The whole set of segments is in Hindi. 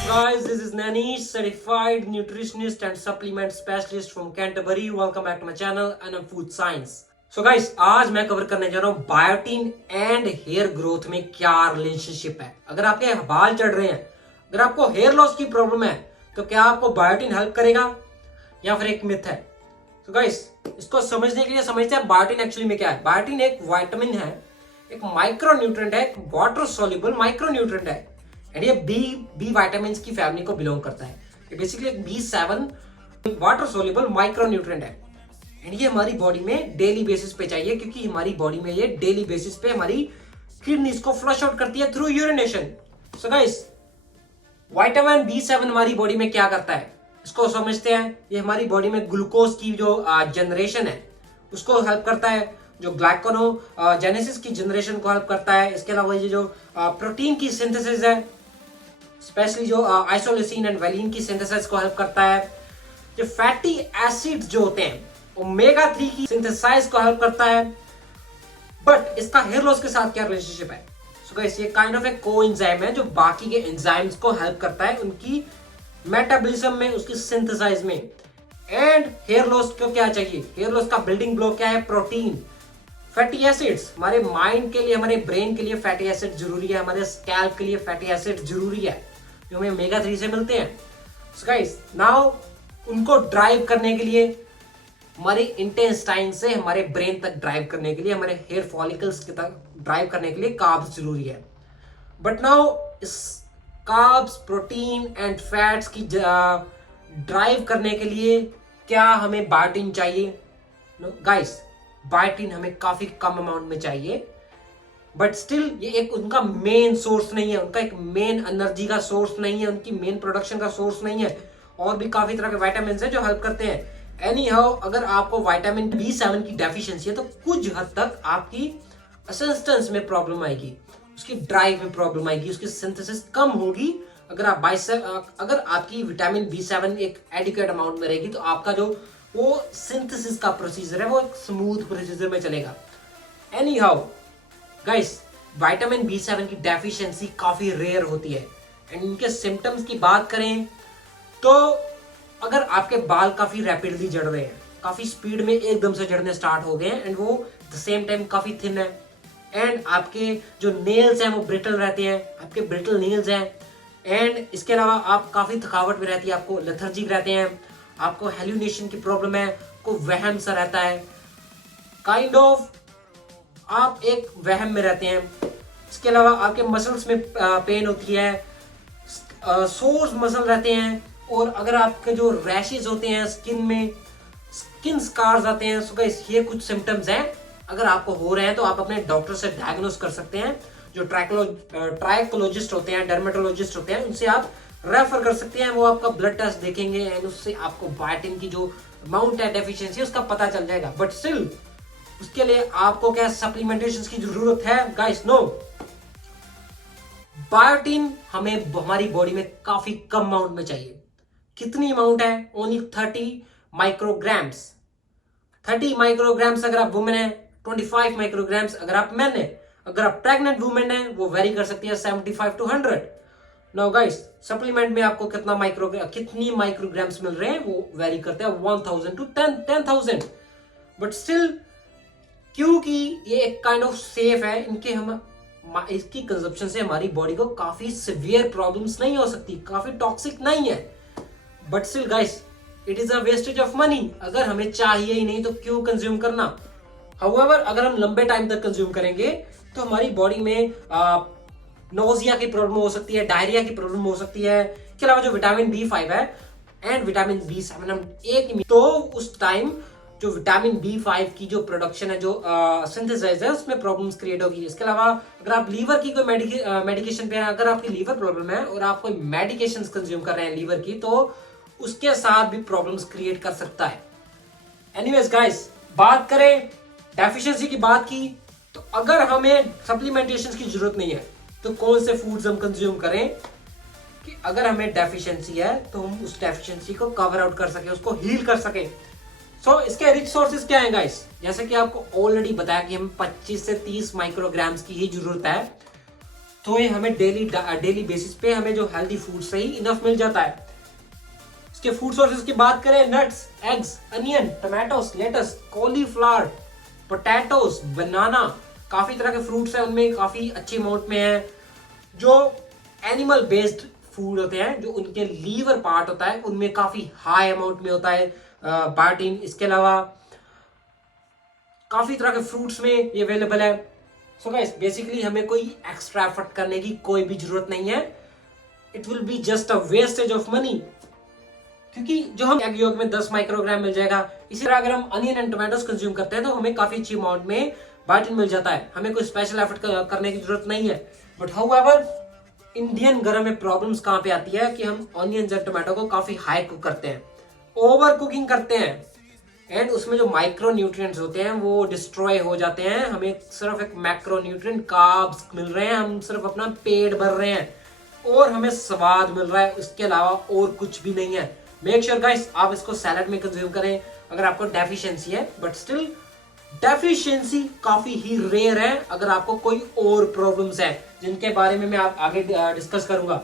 Guys, this is Nanish, certified nutritionist and supplement specialist from Canterbury. Welcome back to my channel and I'm food science. So guys, आज मैं कवर करने जा रहा हूँ बायोटीन एंड हेयर ग्रोथ में क्या रिलेशनशिप है। अगर आपके बाल चढ़ रहे हैं, अगर आपको हेयर लॉस की प्रॉब्लम है, तो क्या आपको बायोटीन हेल्प करेगा या फिर एक मिथ है। तो गाइस, इसको समझने के लिए समझते हैं बायोटीन एक्चुअली में क्या है। बायोटीन एक विटामिन है, एक माइक्रो न्यूट्रेंट है, एक वाटर सोल्यूबल माइक्रो न्यूट्रेंट है एंड ये बी विटामिन की फैमिली को बिलोंग करता है। ये बेसिकली एक B7 water soluble micro nutrient है एंड ये हमारी बॉडी में डेली बेसिस पे चाहिए, क्योंकि हमारी बॉडी में ये डेली बेसिस पे हमारी किडनीज को फ्लश आउट करती है through urination. So guys, vitamin B7 हमारी बॉडी में क्या करता है, इसको समझते हैं। ये हमारी बॉडी में ग्लूकोज की जो जनरेशन है उसको हेल्प करता है, जो ग्लाइकोजेनेसिस की जनरेशन को हेल्प करता है। इसके अलावा ये जो प्रोटीन की सिंथेसिस है, स्पेशली जो आइसोलेसिन एंड वेलिन की सिंथेसिस को हेल्प करता है। जो फैटी एसिड्स जो होते हैं, ओमेगा 3 की सिंथेसाइज को हेल्प करता है। बट इसका हेयर लॉस के साथ क्या रिलेशनशिप है? सो गाइस, ये काइंड ऑफ एक कोएंजाइम है जो बाकी के एंजाइम्स को हेल्प करता है उनकी मेटाबॉलिज्म में, उसकी सिंथेसाइज में। एंड हेयर लॉस को क्या चाहिए? हेयर लॉस का बिल्डिंग ब्लॉक क्या है? Protein, fatty acids. हमारे माइंड के लिए, हमारे ब्रेन के लिए फैटी एसिड जरूरी है, हमारे स्कैल्प के लिए फैटी एसिड जरूरी है जो हमें ओमेगा 3 से मिलते हैं। सो गाइस, नाउ उनको ड्राइव करने के लिए, हमारे इंटेस्टाइन से हमारे ब्रेन तक ड्राइव करने के लिए, हमारे हेयर फॉलिकल्स के तक ड्राइव करने के लिए कार्ब्स जरूरी है। बट नाउ इस कार्ब्स, प्रोटीन एंड फैट्स की ड्राइव करने के लिए क्या हमें बायोटीन चाहिए? गाइस, बायोटीन हमें काफी कम अमाउंट में चाहिए, बट स्टिल ये एक उनका मेन सोर्स नहीं है, उनका एक मेन एनर्जी का सोर्स नहीं है, उनकी मेन प्रोडक्शन का सोर्स नहीं है। और भी काफी तरह के विटामिन है जो हेल्प करते हैं। एनी हाउ, अगर आपको विटामिन B7 की डेफिशिएंसी है तो कुछ हद तक आपकी असिस्टेंस में प्रॉब्लम आएगी, उसकी ड्राइव में प्रॉब्लम आएगी, उसकी सिंथेसिस कम होगी। अगर आपकी विटामिन B7 एक एडिक्वेट अमाउंट में रहेगी तो आपका जो वो सिंथेसिस का प्रोसीजर है वो एक स्मूथ प्रोसीजर में चलेगा। Any how guys, vitamin B7 की डेफिशिएंसी काफी रेयर होती है एंड इनके सिम्टम्स की बात करें तो अगर आपके बाल काफी रैपिडली झड़ रहे हैं, काफी स्पीड में एकदम से झड़ने स्टार्ट हो गए हैं एंड वो द सेम टाइम काफी थिन है एंड आपके जो नेल्स हैं वो ब्रिटल रहते हैं, आपके ब्रिटल नेल्स हैं एंड इसके अलावा आप काफी थकावट में रहती है, आपको लेथर्जिक रहते हैं, आपको हेल्यूनेशन की प्रॉब्लम है, को वहम सा रहता है, काइंड ऑफ आप एक वहम में रहते हैं। इसके अलावा आपके मसल्स में पेन होती है, सोर्स मसल रहते हैं और अगर आपके जो रैशेज होते हैं स्किन में, स्किन स्कार्स आते हैं। सो गाइस, ये कुछ सिम्टम्स हैं, अगर आपको हो रहे हैं तो आप अपने डॉक्टर से डायग्नोस कर सकते हैं। जो ट्राइकोलॉजिस्ट होते हैं, डर्मेटोलॉजिस्ट होते हैं, उनसे आप रेफर कर सकते हैं। वो आपका ब्लड टेस्ट देखेंगे एंड उससे आपको बायोटीन की जो अमाउंट है, डेफिशिएंसी, उसका पता चल जाएगा। बट स्टिल उसके लिए आपको क्या सप्लीमेंटेशन की जरूरत है? Guys, no. बायोटीन हमें हमारी बॉडी में काफी कम अमाउंट में चाहिए। कितनी अमाउंट है? Only 30 micrograms. 30 माइक्रोग्राम्स अगर आप वुमेन है, 25 माइक्रोग्राम्स अगर आप मैन है। अगर आप प्रेग्नेंट वुमेन है वो वेरी कर सकती है 75 to 100। नाउ गाइस, सप्लीमेंट में आपको कितनी माइक्रोग्राम्स मिल रहे हैं वो वेरी करते हैं 1000 to 10,000। बट स्टिल, क्योंकि ये एक काइंड ऑफ सेफ है, इसकी कंजप्शन से हमारी बॉडी को काफी सिवियर प्रॉब्लम्स नहीं हो सकती, काफी टॉक्सिक नहीं है। But still guys, it is a wastage of money. अगर हमें चाहिए ही नहीं तो क्यों कंज्यूम करना? हाउएवर, अगर हम लंबे टाइम तक कंज्यूम करेंगे तो हमारी बॉडी में नोजिया की प्रॉब्लम हो सकती है, डायरिया की प्रॉब्लम हो सकती है। इसके अलावा जो विटामिन B5 है एंड विटामिन B7 हम एक ही, तो उस टाइम जो विटामिन B5 की जो प्रोडक्शन है, जो सिंथेसाइज है, उसमें प्रॉब्लम्स क्रिएट होगी। इसके अलावा अगर आप लीवर की कोई मेडिकेशन पे हैं, अगर आपकी लीवर प्रॉब्लम है और आप कोई मेडिकेशन कंज्यूम कर रहे हैं लीवर की, तो उसके साथ भी प्रॉब्लम्स क्रिएट कर सकता है। एनीवेज गाइस, बात करें डेफिशिएंसी की बात की, तो अगर हमें सप्लीमेंटेशन की जरूरत नहीं है तो कौन से फूड्स हम कंज्यूम करें कि अगर हमें डेफिशिएंसी है तो हम उस डेफिशिएंसी को कवर आउट कर सके, उसको हील कर सके। सो इसके रिच सोर्सेज क्या हैं गाइस? जैसे कि आपको ऑलरेडी बताया कि हमें 25 से 30 माइक्रोग्राम्स की ही जरूरत है। तो ये हमें डेली बेसिस पे हमें जो हेल्दी फूड से ही इनफ मिल जाता है। इसके फूड सोर्सेज की बात करें, nuts, eggs, onion, tomatoes, lettuce, cauliflower, potatoes, banana, काफी तरह के फ्रूट्स हैं, उनमें काफी अच्छी अमाउंट में है। जो एनिमल बेस्ड फूड होते हैं, जो उनके लीवर पार्ट होता है, उनमें काफी हाई अमाउंट में होता है बायोटिन। इसके अलावा काफी तरह के फ्रूट्स में ये अवेलेबल है। सो गाइस, बेसिकली हमें कोई एक्स्ट्रा एफर्ट करने की कोई भी जरूरत नहीं है। It will be just a wastage of money, क्योंकि जो हम एग योग में 10 माइक्रोग्राम मिल जाएगा। इसी तरह अगर हम अनियन एंड टोमेटोस कंज्यूम करते हैं तो हमें काफी अच्छी अमाउंट में बायोटिन मिल जाता है। हमें कोई स्पेशल एफर्ट करने की जरूरत नहीं है। बट हाउएवर, इंडियन घर में प्रॉब्लम्स कहां पे आती है कि हम ऑनियंस एंड टोमेटो को काफी हाई कुक करते हैं, ओवर कुकिंग करते हैं, एंड उसमें जो माइक्रो न्यूट्रिएंट्स होते हैं वो डिस्ट्रॉय हो जाते हैं। हमें सिर्फ एक मैक्रो न्यूट्रिएंट कार्ब्स मिल रहे हैं, हम सिर्फ अपना पेट भर रहे हैं और हमें स्वाद मिल रहा है, उसके अलावा और कुछ भी नहीं है। मेक श्योर गाइस, आप इसको सैलड में कंज्यूम करें अगर आपको डेफिशिएंसी है, बट स्टिल डेफिशिएंसी काफी ही रेयर है अगर आपको कोई और प्रॉब्लम्स है, जिनके बारे में मैं आगे डिस्कस करूंगा।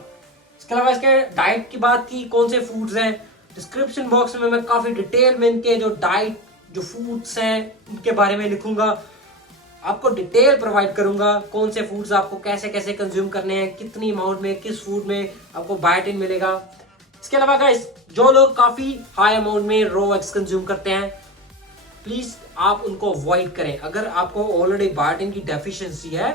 इसके अलावा इसके डाइट की बात की, कौन से फूड्स हैं, डिस्क्रिप्शन बॉक्स में मैं काफी डिटेल में इनके जो डाइट, जो फूड्स हैं, उनके बारे में लिखूंगा, आपको डिटेल प्रोवाइड करूंगा, कौन से फूड्स आपको कैसे कैसे कंज्यूम करने हैं, कितनी अमाउंट में, किस फूड में आपको बायोटिन मिलेगा। इसके अलावा गाइस, जो लोग काफी हाई अमाउंट में रॉ एग्स कंज्यूम करते हैं, प्लीज आप उनको अवॉइड करें। अगर आपको ऑलरेडी बायोटिन की डेफिशिएंसी है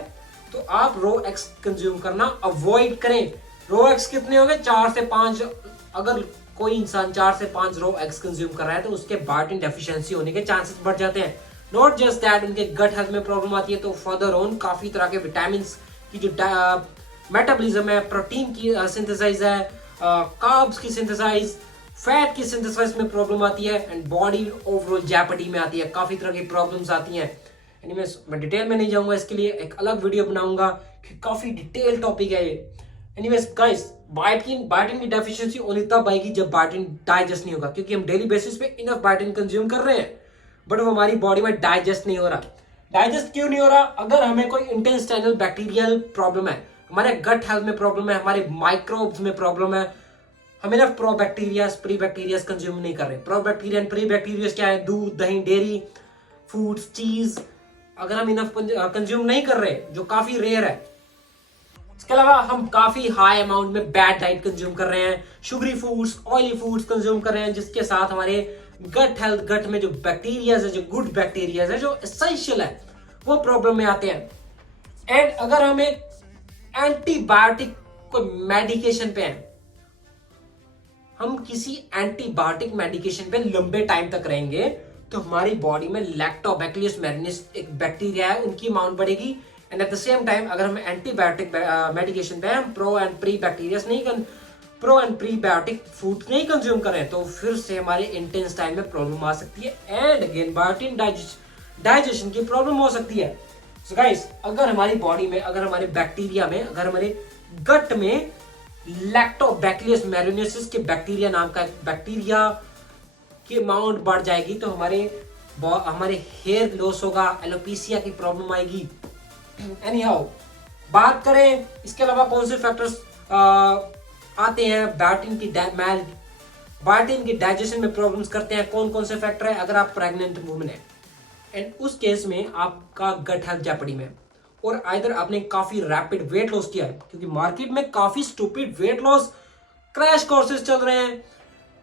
तो आप रॉ एग्स कंज्यूम करना अवॉइड करें। रॉ एग्स कितने होंगे? 4 से 5। अगर कोई इंसान 4 से 5 रॉ एग्स कंज्यूम कर रहा है तो उसके बायोटिन डेफिशिएंसी होने के चांसेस बढ़ जाते हैं। नॉट जस्ट दैट, उनके गट हेल्थ में प्रॉब्लम आती है, तो फर्दर ऑन काफी तरह के विटामिन की जो मेटाबॉलिज्म है, प्रोटीन की सिंथेसाइज है, कार्ब्स की सिंथेसाइज, फैट की सिंथेसाइज में प्रॉब्लम आती है, एंड बॉडी ओवरऑल जेपटी में आती है। काफी तरह की प्रॉब्लम्स आती हैं। एनीवेज, मैं डिटेल में नहीं जाऊंगा, इसके लिए एक अलग वीडियो बनाऊंगा कि काफी डिटेल टॉपिक है ये। एनीवेज गाइस, बायोटिन की डेफिशिएंसी ओनली तब आएगी जब बायोटिन डाइजेस्ट नहीं होगा, क्योंकि हम डेली बेसिस पे इनफ बायोटिन कंज्यूम कर रहे हैं बट वो हमारी बॉडी में डाइजेस्ट नहीं हो रहा। डाइजेस्ट क्यों नहीं हो रहा? अगर हमें कोई इंटेस्टाइनल बैक्टीरियल प्रॉब्लम है, हमारे गट हेल्थ में प्रॉब्लम है, हमारे माइक्रोब्स में प्रॉब्लम है, हमें ना प्रोबैक्टीरियाज प्री बैक्टीरियाज कंज्यूम नहीं कर रहे। प्रोबैक्टीरिया प्री बैक्टीरियाज क्या है? दूध, दही, डेयरी फूड्स, चीज, अगर हम इनफ कंज्यूम नहीं कर रहे, जो काफी रेयर है। इसके अलावा हम काफी हाई अमाउंट में बैड डाइट कंज्यूम कर रहे हैं, sugary foods, oily foods consume कर रहे हैं, जिसके साथ हमारे गट हेल्थ, गट में जो बैक्टीरियाज है, जो गुड बैक्टीरियाज है, जो एसेंशियल है, वो प्रॉब्लम में आते हैं। एंड अगर हमें एंटीबायोटिक कोई मेडिकेशन पे है, हम किसी एंटीबायोटिक मेडिकेशन पे लंबे टाइम तक रहेंगे तो हमारी बॉडी में लैक्टोबैक्टीरियस मैरिनेस एक बैक्टीरिया है, उनकी अमाउंट बढ़ेगी। And at the same time अगर हम एंटीबायोटिक मेडिकेशन पे हम pro and prebiotic food नहीं कंज्यूम करें तो फिर से हमारे इंटेस्टाइन में प्रॉब्लम आ सकती है, एंड अगेन बायोटिन डाइजेशन की प्रॉब्लम हो सकती है। सो गाइस, अगर हमारी बॉडी में, अगर हमारे बैक्टीरिया में, अगर हमारे गट में लैक्टोबैक्टीरियस मैरिनेसिस के बैक्टीरिया नाम का बैक्टीरिया की अमाउंट बढ़ जाएगी तो हमारे हेयर लॉस होगा, एलोपेशिया की प्रॉब्लम आएगी। एनीहाउ, बात करें इसके अलावा कौन से फैक्टर्स आते हैं बायोटिन की डाइजेशन में प्रॉब्लम्स करते हैं, कौन कौन से फैक्टर है? अगर आप प्रेग्नेंट वुमन है एंड उस केस में आपका गट हेल्थ जेपटी में, और आइदर आपने काफी रैपिड वेट लॉस किया है, क्योंकि मार्केट में काफी stupid weight loss crash courses चल रहे हैं।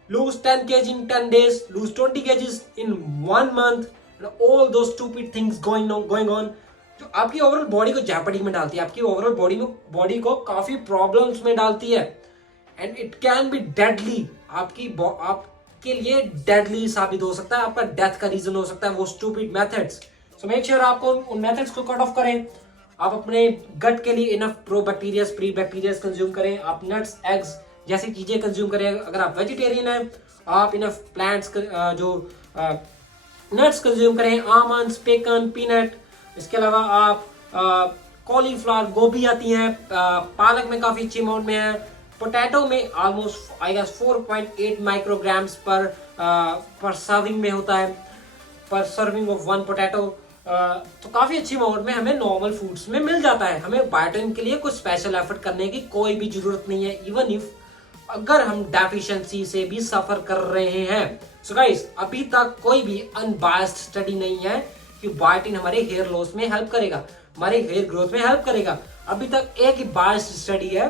lose 10 kg in 10 days, lose 20 kgs in 1 month, and all those stupid things going on, जो आपकी ओवरऑल बॉडी को जेपटी में डालती है, आपकी ओवरऑल बॉडी को काफी प्रॉब्लम्स में डालती है, and it can be deadly, आपके लिए डेडली साबित हो सकता है, आपका डेथ का रीजन हो सकता है वो stupid methods. So make sure आपको उन मेथड्स को कट ऑफ करें। आप अपने गट के लिए इनफ प्रोबैक्टीरियाज प्री बैक्टीरियाज कंज्यूम करें, आप नट्स, एग्स जैसी चीजें कंज्यूम करें। अगर आप वेजिटेरियन हैं, आप इनफ प्लांट्स जो नट्स कंज्यूम करें, आमंड्स, पेकन, पीनट। इसके अलावा आप कॉलीफ्लावर, गोभी आती है, पालक में काफी अच्छी अमाउंट में है, पोटैटो में ऑलमोस्ट आई गेस 4.8 माइक्रोग्राम्स पर सर्विंग में होता है, पर सर्विंग ऑफ 1 पोटैटो। तो काफी अच्छी अमाउंट में हमें नॉर्मल फूड्स में मिल जाता है। हमें बायोटिन के लिए कुछ स्पेशल एफर्ट करने की कोई भी जरूरत नहीं है, इवन इफ अगर हम डेफिशिएंसी से भी सफर कर रहे हैं। सो गाइस, अभी तक कोई भी अनबायस्ड स्टडी नहीं है कि बायोटिन हमारे हेयर लॉस में हेल्प करेगा, हमारे हेयर ग्रोथ में हेल्प करेगा। अभी तक एक ही बायस्ड स्टडी है,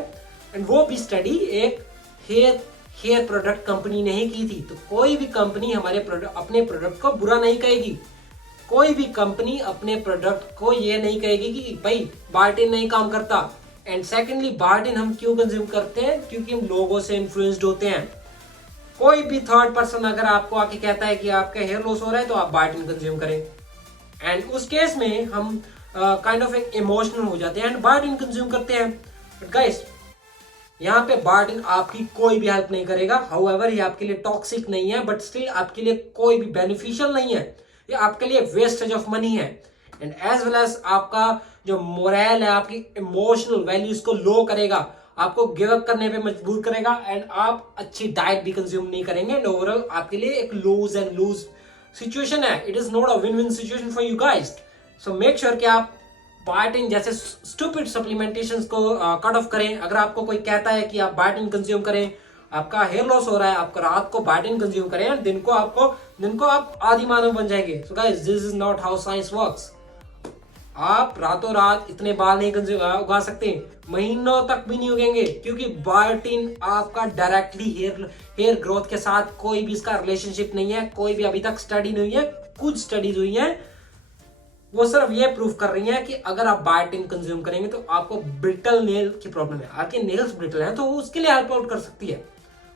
एंड वो भी स्टडी एक हेयर प्रोडक्ट कंपनी ने ही की थी। तो कोई भी कंपनी हमारे अपने प्रोडक्ट को बुरा नहीं कहेगी, कोई भी कंपनी अपने प्रोडक्ट को ये नहीं कहेगी कि भाई बायोटिन नहीं काम करता। एंड सेकेंडली, बायोटिन हम क्यों कंज्यूम करते हैं? क्योंकि हम लोगों से इन्फ्लुएंस्ड होते हैं। कोई भी थर्ड पर्सन अगर आपको आके कहता है कि आपका हेयर लॉस हो रहा है तो आप बायोटिन कंज्यूम करें, एंड उस केस में हम काइंड ऑफ एक इमोशनल हो जाते हैं एंड बायोटिन कंज्यूम करते हैं। बट गाइस, यहाँ पे बायोटिन आपकी कोई भी हेल्प नहीं करेगा। हाउएवर, ये आपके लिए टॉक्सिक नहीं है, बट स्टिल आपके लिए कोई भी बेनिफिशियल नहीं है। ये आपके लिए वेस्टेज ऑफ मनी है, एंड एज वेल एज आपका जो मोरल है, आपकी इमोशनल वैल्यूज को लो करेगा, आपको गिव अप करने पे मजबूर करेगा, एंड आप अच्छी डाइट भी कंज्यूम नहीं करेंगे। एंड ओवरऑल आपके लिए एक लूज एंड लूज सिचुएशन है। It is not a win win situation for you guys. So make sure कि आप बायोटिन जैसे स्टूपिड सप्लीमेंटेशंस को कट ऑफ करें। अगर आपको कोई कहता है कि आप बायोटिन कंज्यूम करें, आपका हेयर लॉस हो रहा है, आपको रात को बायोटिन कंज्यूम करें, दिन को आप आदि मानव बन जाएंगे। So guys, this is not how science works. आप रातों रात इतने बाल नहीं उगा सकते, महीनों तक भी नहीं उगेंगे, क्योंकि बायोटिन आपका डायरेक्टली हेयर ग्रोथ के साथ कोई भी इसका रिलेशनशिप नहीं है। कोई भी अभी तक स्टडी नहीं है। कुछ स्टडीज हुई हैं, वो सिर्फ ये प्रूव कर रही है कि अगर आप बायोटिन कंज्यूम करेंगे तो आपको ब्रिटल नेल की प्रॉब्लम है, आपके नेल्स ब्रिटल हैं, तो वो उसके लिए हेल्प आउट कर सकती है,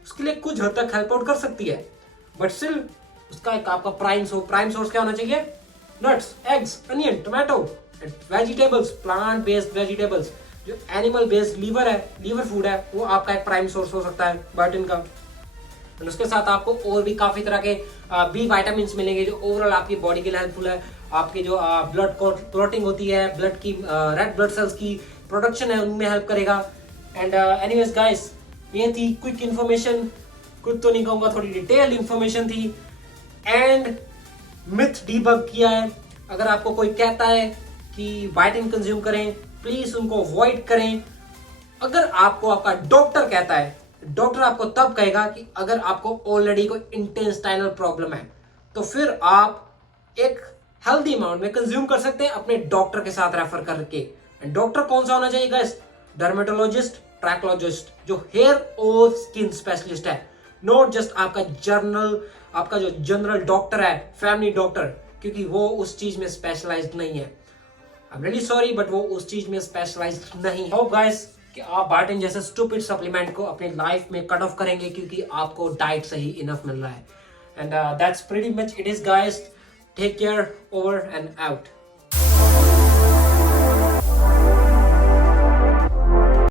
उसके लिए कुछ हद तक हेल्प आउट कर सकती है। बट स्टिल उसका एक आपका प्राइम सोर्स क्या होना चाहिए? Nuts, eggs, onion, tomato, vegetables, plant based vegetables. जो एनिमल बेस्ड लीवर फूड है, वो आपका एक प्राइम सोर्स हो सकता है बायोटिन का। और उसके साथ आपको और भी काफी तरह के बी विटामिन मिलेंगे, जो ओवरऑल आपकी बॉडी के लिए हेल्पफुल है। आपके जो ब्लड क्लॉटिंग होती है, ब्लड की रेड ब्लड सेल्स की प्रोडक्शन है, उनमें हेल्प करेगा। एंड एनीवेज गाइस, ये थी क्विक इन्फॉर्मेशन, कुछ तो नहीं कहूंगा, थोड़ी डिटेल इन्फॉर्मेशन थी, एंड मिथ डीबग किया है। अगर आपको कोई कहता है कि बायोटिन कंज्यूम करें, प्लीज उनको अवॉइड करें। अगर आपको आपका डॉक्टर कहता है, डॉक्टर आपको तब कहेगा कि अगर आपको ऑलरेडी कोई इंटेस्टाइनल प्रॉब्लम है, तो फिर आप एक हेल्दी अमाउंट में कंज्यूम कर सकते हैं अपने डॉक्टर के साथ रेफर करके। डॉक्टर कौन सा होना चाहिए गाइस? डर्मेटोलॉजिस्ट, ट्रैकोलॉजिस्ट, जो हेयर और स्किन स्पेशलिस्ट है, नॉट जस्ट आपका जो जनरल डॉक्टर है, फैमिली डॉक्टर, क्योंकि वो उस चीज में स्पेशलाइज्ड नहीं है। I am really sorry, but वो उस चीज में स्पेशलाइज्ड नहीं है। होप गाइस कि आप बायोटिन जैसे स्टूपिड सप्लीमेंट को अपनी लाइफ में कट ऑफ करेंगे, क्योंकि आपको डाइट सही इनफ मिल रहा है। And that's pretty much it is guys. Take care, over and out.